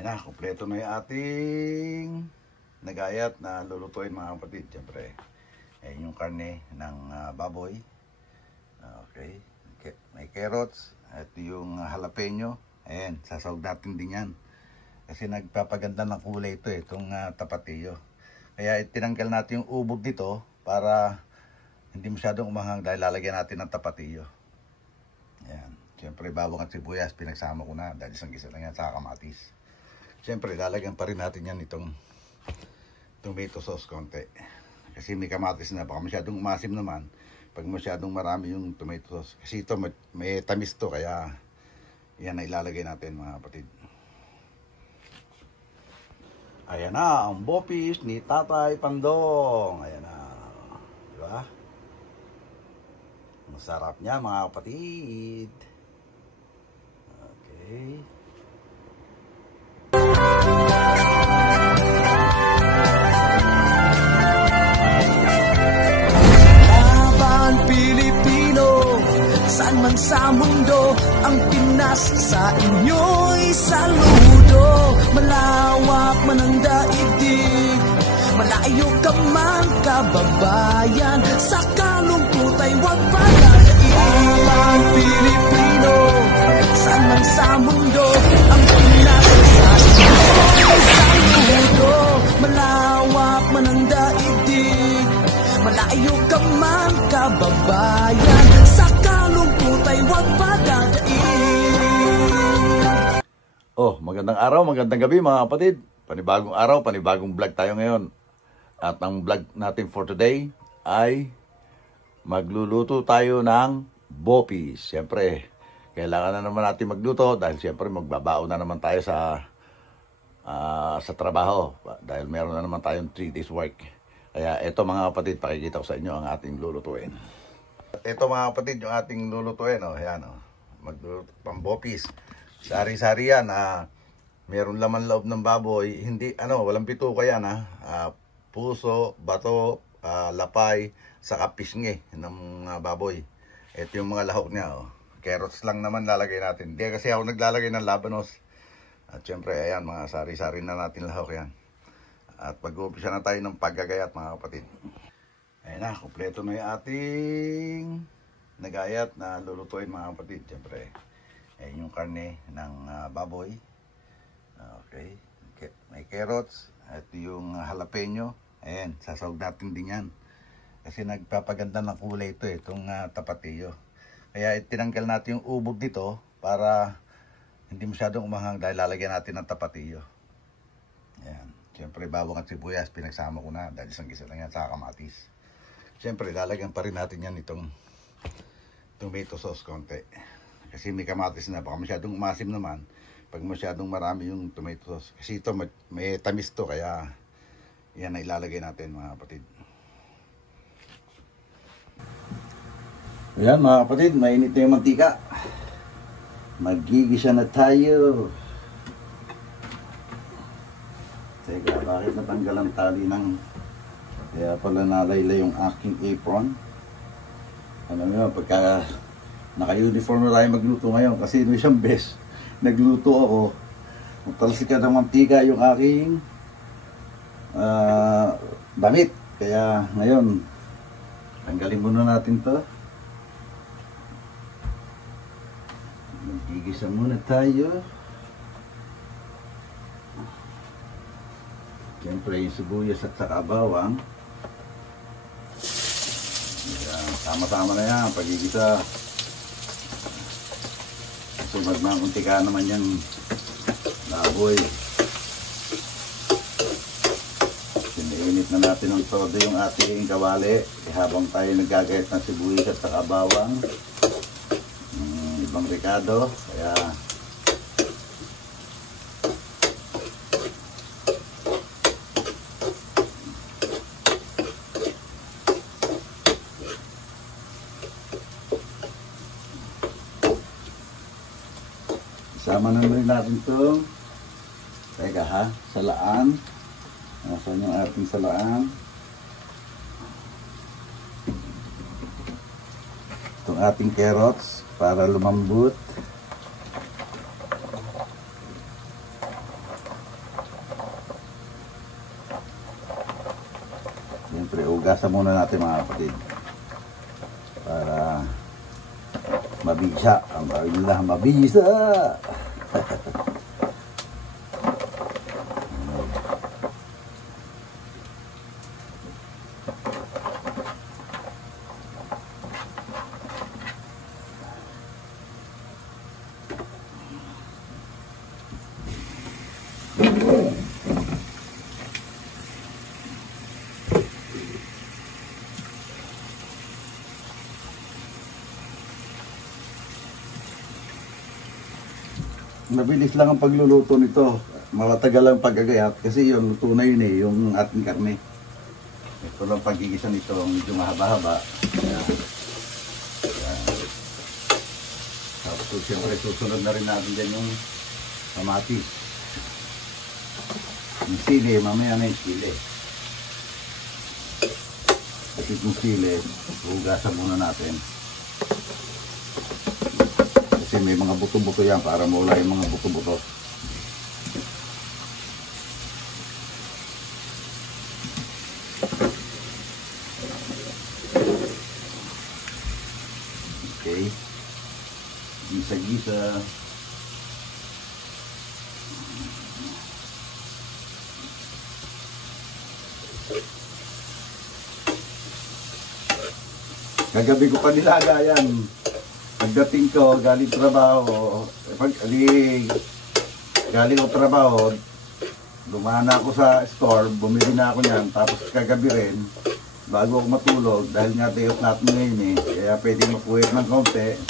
Ayan na, kumpleto na yung ating nagayat na lulutuin mga kapatid. Siyempre, ayan yung karne ng baboy. Okay, may carrots at yung jalapeno. Ayan, sasawag natin din yan. Kasi nagpapaganda ng kulay ito, itong tapatio. Kaya tinanggal natin yung ubod dito para hindi masyadong umahang dahil lalagyan natin ng tapatio. Ayan, siyempre bawang at sibuyas pinagsama ko na dahil isang gisa lang yan sa kamatis. Siyempre, lalagyan pa rin natin yan itong tomato sauce konti. Kasi may kamatis na, baka masyadong umasim naman pag masyadong marami yung tomato sauce. Kasi ito may tamis to, kaya yan na ilalagay natin mga kapatid. Ayan na, ang bopis ni Tatay Pandong. Ayan na. Diba? Masarap niya mga kapatid. Okay. Saan man sa mundo, ang Pinas sa inyo'y saludo. Malawak man ang daigdig, malayo ka man kababayan, sa kalungkot ay huwag palayain. Ang Pilipino, saan man sa mundo, ang Pinas sa inyo'y saludo. Malawak man ang daigdig, malayo ka man kababayan, sa kalungkot ay huwag padadain. Oh, magandang araw, magandang gabi mga kapatid. Panibagong araw, panibagong vlog tayo ngayon. At ang vlog natin for today ay magluluto tayo ng bopis. Siyempre, kailangan na naman natin magluto dahil siyempre magbabaon na naman tayo sa trabaho. Dahil meron na naman tayong 3 days work. Kaya ito mga kapatid, pakikita ko sa inyo ang ating lulutuin. Ito mga kapatid, yung ating lulutuin. Oh, ayan, oh. Magluluto pang bopis. Sari-sari yan. Meron laman loob ng baboy. Hindi, walang bituka yan. Puso, bato, lapay, saka pisngi ng baboy. Ito yung mga lahok niya. Oh. Carrots lang naman lalagay natin. Hindi kasi ako naglalagay ng labanos. At syempre, ayan, mga sari-sari na natin lahok yan. At mag-uumpisa na tayo ng paggagayat mga kapatid. Ayan na, kumpleto na yung ating nagayat na lulutuin mga kapatid. Siyempre, ayan yung karne ng baboy. Okay, may carrots at yung jalapeno. Ayan, sasawag natin din yan. Kasi nagpapaganda ng kulay ito, itong tapatio. Kaya tinanggal natin yung ubod dito para hindi masyadong umahang dahil lalagyan natin ng tapatio. Ayan. Siyempre, bawang at sibuyas pinagsama ko na dahil isang gisa lang yan sa kamatis. Siyempre, lalagyan pa rin natin yan itong tomato sauce konti. Kasi may kamatis na, baka masyadong umasim naman pag masyadong marami yung tomato sauce. Kasi ito may tamis to, kaya yan na ilalagay natin mga kapatid. Ayan mga kapatid, mainit na yung mantika. Magigisa na tayo. Teka, bakit natanggal ang tali ng... Kaya pala nalayla yung aking apron. Alam nyo, pagka naka-uniform na tayo magluto ngayon, kasi may isang beses nagluto ako, magtalsika ng mantika yung aking damit. Kaya ngayon, tanggalin muna natin to. Magigisa muna tayo. Siyempre yung sibuyas at saka bawang. Sama-sama na yan, pagigisa. So magmamuntika naman yung baboy. Siniinit na natin ng todo yung ating kawali. Habang tayo naggagayat ng sibuyas at saka bawang. Ibang ricado. Kaya sama na rin natin itong salaan. Nasaan yung ating salaan? Itong ating carrots para lumambot. Hugasan muna natin mga kapatid. Para mabisa. Ang bawin nila, mabisa! Mabilis lang ang pagluluto nito. Matagal ang paggagayat kasi yung luto na yun yung ating karne. Ito lang pagigisa nito, medyo mahaba-haba. Tapos siyempre susunod na rin natin dyan yung kamatis. Yung sili, mamaya na yung sili. Kasi yung sili, hugasan muna natin. Kasi may mga buto-buto yan para mawala yung mga buto-buto. Okay. Gisa-gisa. Kagabi ko pa nilaga yan. Pagdating ko, galing trabaho, galing ko trabaho, lumana ako sa store, bumili na ako niyan, tapos kagabi rin, bago ako matulog, dahil nga day off natin ngayon kaya pwede mapuwit ng konti,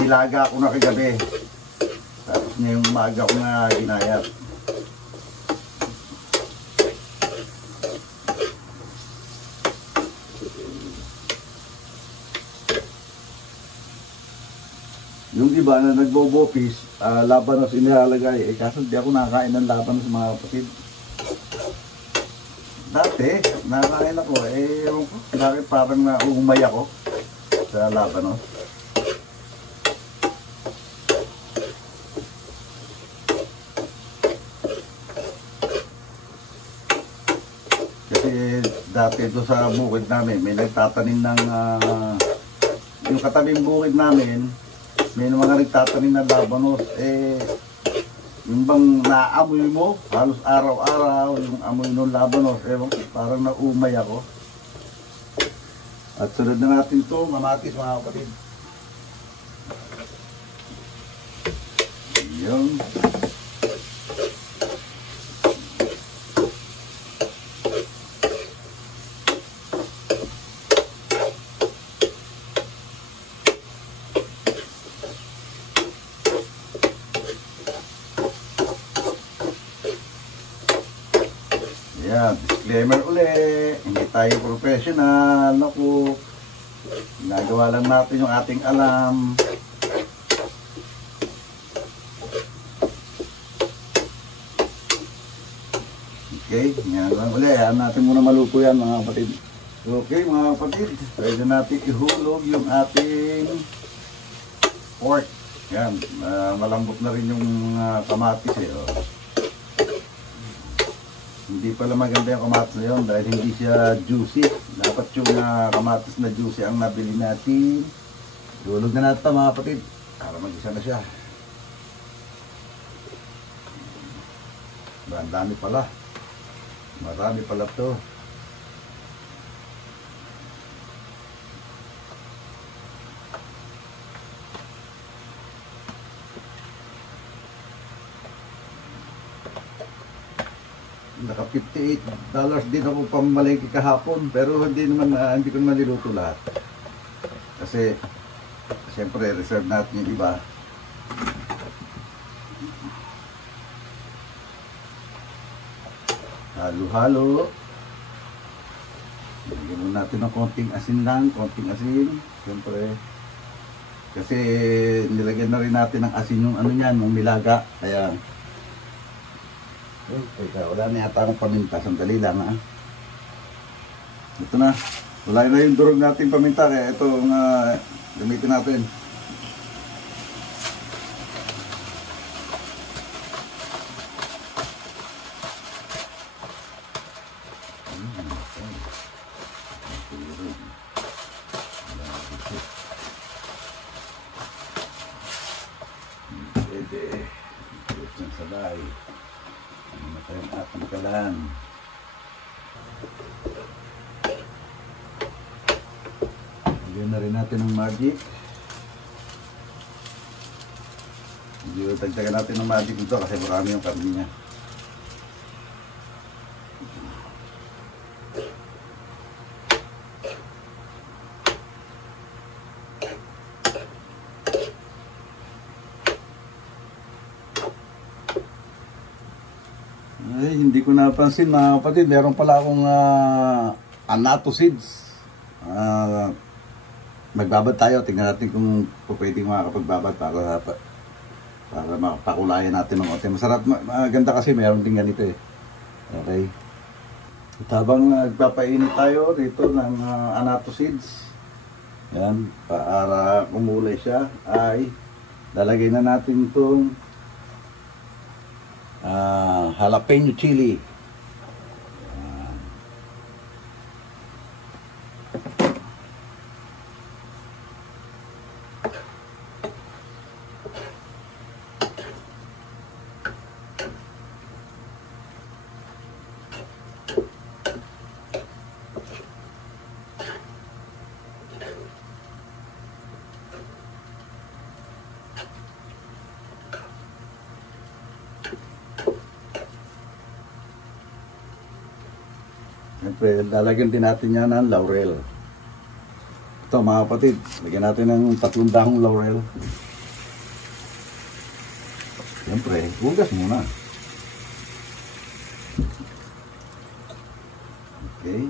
nilaga ako na kagabi, tapos ngayong umaga ko na ginayat. Yung iba na nagbobopis, labanos inilalagay. Kaso di ako nakakain ng labanos mga kapatid. Dati, nakakain ako. Bakit parang naumay ako sa labanos? Kasi dati doon sa bukid namin, may nagtatanim ng... yung katabing bukid namin, may mga nagtatanim na labanos, yung bang naamoy mo, halos araw-araw, yung amoy ng labanos, parang naumay ako. At sunod na natin ito, mamatis mga kapatid. Yung disclaimer uli, hindi tayo professional na cook. Ginagawa lang natin yung ating alam. Okay, yan lang uli. Ayan natin muna maluto yan mga kapatid. Okay mga kapatid, pwede natin ihulog yung ating pork. Yan, malambot na rin yung kamatis Hindi pala maganda yung kamatis na yun dahil hindi siya juicy. Dapat yung kamatis na juicy ang nabili natin. Hulog na natin mga kapatid para mag-isa na siya. Ang dami pala. Marami pala to. Naka $58 din ako pamalengke kahapon, pero hindi ko naman niluto lahat. Kasi siyempre reserve natin yung iba. Halo-halo. Bigyan muna natin ng konting asin lang, konting asin. Siyempre kasi nilagyan na rin natin ng asin yung ano niyan, yung nilaga. Kaya teka, wala na yata ng paminta. Sandali lang Ito na. Wala na yung durog natin paminta. Kaya ito gamitin natin. Okay. ay namatay ang ating kalan. Lagyan na rin natin ng magic. Medyo dagdagan natin ng magic dito kasi marami yung karne niya. Ay, hindi ko napansin mga kapatid, meron pala akong anato seeds. Magbabad tayo, tingnan natin kung pwedeng makakapagbabad para mapakulayan natin ng ote. Masarap, maganda kasi meron din ganito eh. Okay. At habang nagpapainit tayo dito ng anato seeds, yan, para kumulay siya, ay lalagay na natin itong jalapeno chili. Siyempre, lalagyan din natin yan ng laurel. Ito mga kapatid, lagyan natin ng 3 dahong laurel. Siyempre, hugas muna. Okay.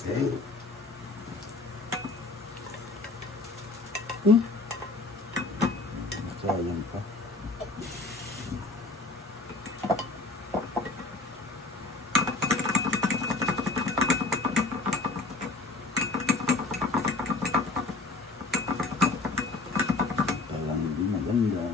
Okay. Sayang pa. Parang hindi maganda.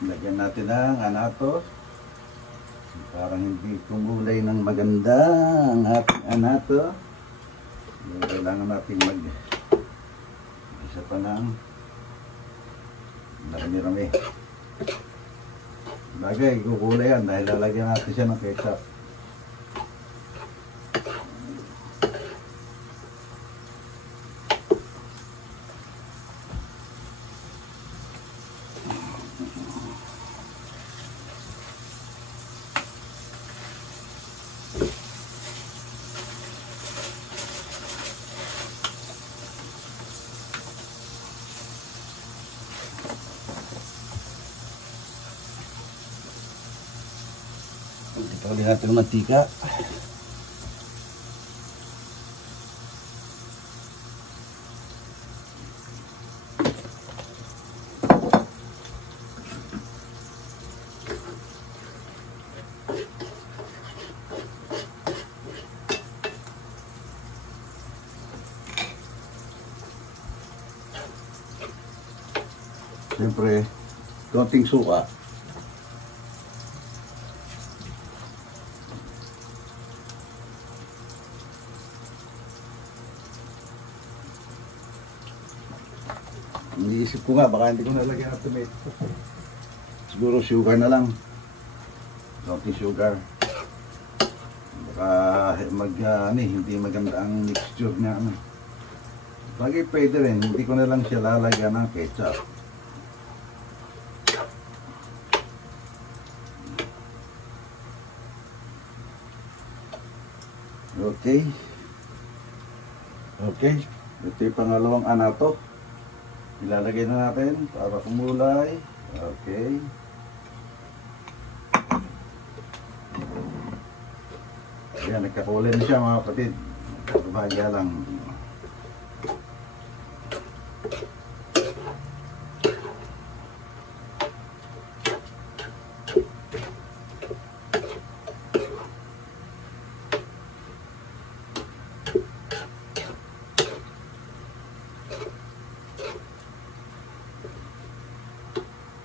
Lagyan natin ang anato. Parang hindi kumulay ng maganda ang ating anato. Kailangan natin isa pa lang marami-rami. Bagay, kukulay yan dahil lalagyan natin siya ng ketchup. Pagkakalin natin ng mantika. Siyempre, konting suka. Iniisip ko nga, baka hindi ko nalagyan ng tomato. Siguro sugar na lang. Konting sugar. Baka hindi maganda ang mixture niya. Bagay pwede rin, hindi ko na lang siya lalagyan ng ketchup. Okay. Okay. Ito yung pangalawang anato. Ilalagay na natin para kumulay. Okay. Ayan, nagkakulay na siya mga kapatid. Kabahagya lang.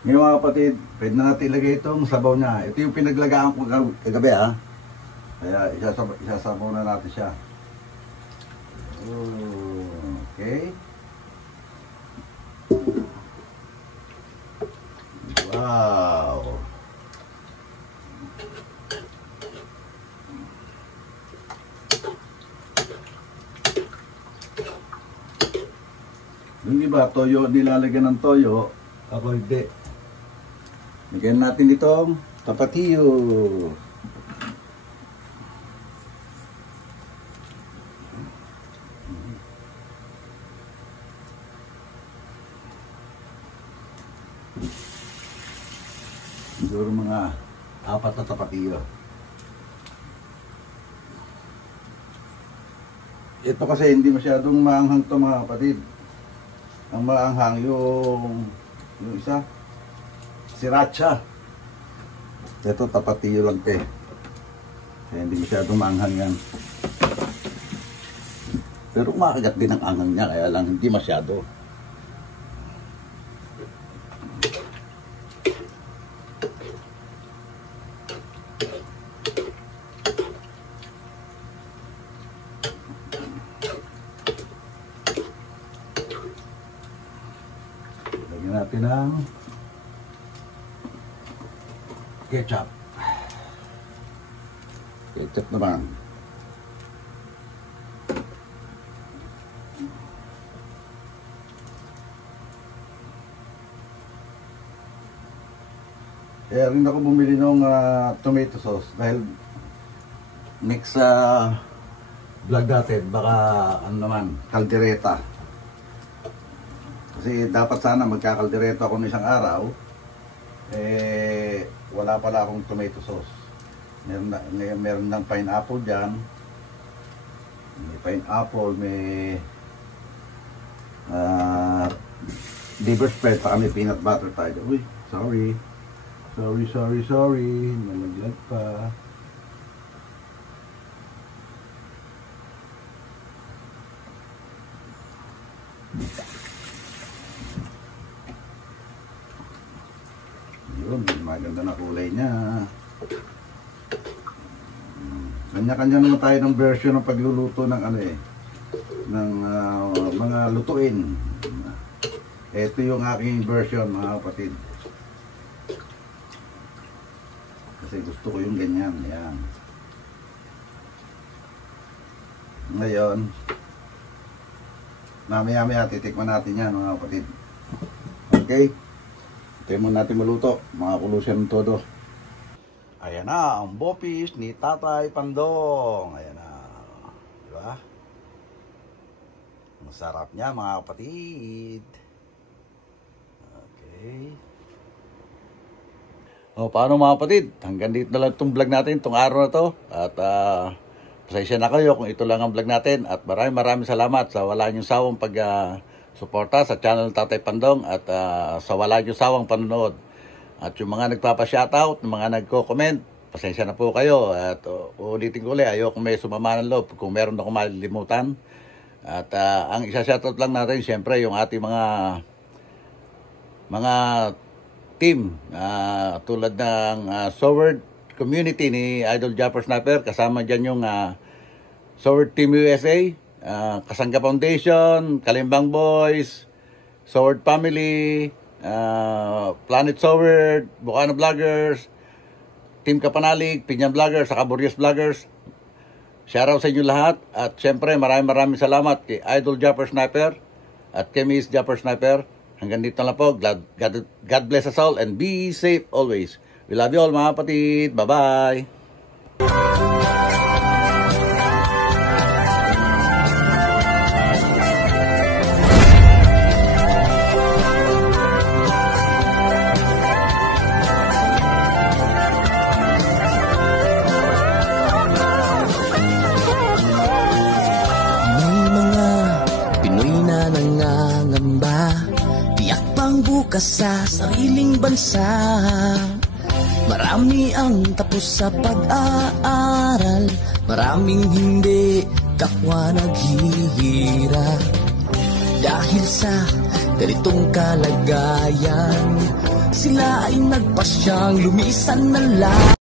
Ngayon mga kapatid, pwede na natin ilagay itong sabaw niya. Ito yung pinaglagaan ko kagabi ha. Kaya isasabaw na natin siya. Okay. Wow. Yung iba, toyo, nilalagyan ng toyo. Ako hindi. Lagyan natin itong tapatiyo. Siguro mga 4 na tapatiyo. Ito kasi hindi masyadong maanghang ito mga kapatid. Ang maanghang yung isa, sriracha. Ito tapatiyo lang te. Kaya hindi masyadong maanghang yan. Pero umakagat din ang anghang niya, kaya lang hindi masyado. Lagyan natin ng ketchup. Ketchup naman. Kaya rin ako bumili ng tomato sauce dahil next vlog natin baka ano naman, kaldereta. Kasi dapat sana magkakaldereta ako ng isang araw. Wala pala akong tomato sauce. Meron ng pineapple dyan. May pineapple, may liver spread, pa kami peanut butter tayo. Uy, sorry. Nalaglag pa. Yun, maganda na kulay niya. Kanya-kanya naman tayo ng version ng pagluluto ng ng mga lutuin. Ito yung aking version mga kapatid. Kasi gusto ko yung ganyan. Ayan. Ngayon, mamaya titikman natin yan mga kapatid. Okay? Tayo muna natin maluto. Mga kulusyan todo. Ayan na, ang bopis ni Tatay Pandong. Ayan na. Diba? Masarap niya mga kapatid. Okay. O, paano mga kapatid? Hanggang dito na lang itong vlog natin, itong araw na to. At pasensya na kayo kung ito lang ang vlog natin. At maraming salamat sa wala niyong sawang pag-suporta sa channel Tatay Pandong. At sa wala niyong sawang panonood. At yung mga nagpapa-shoutout, yung mga nagko-comment, pasensya na po kayo. At ulitin ko ulit, ayoko may sumama ng loob kung meron ako malilimutan. At ang isa-shoutout lang natin, siyempre, yung ating mga team, tulad ng Soward Community ni Idol Japper Snapper. Kasama dyan yung Soward Team USA, Kasangga Foundation, Kalimbang Boys, Soward Family, Planet Soward, Bukana Vloggers, Team Kapanalig, Pinyan Vloggers, saka Burias Vloggers. Shoutout sa inyo lahat. At syempre, maraming salamat kay Idol Japper Sniper at kay Miss Japper Sniper. Hanggang dito lang po. God bless us all and be safe always. We love you all mga kapatid. Bye-bye. Bukas sa sariling bansa, marami ang tapos sa pag-aaral, maraming hindi kapwa naghihirap. Dahil sa ganitong kalagayan, sila ay nagpasyang lumisan na lang.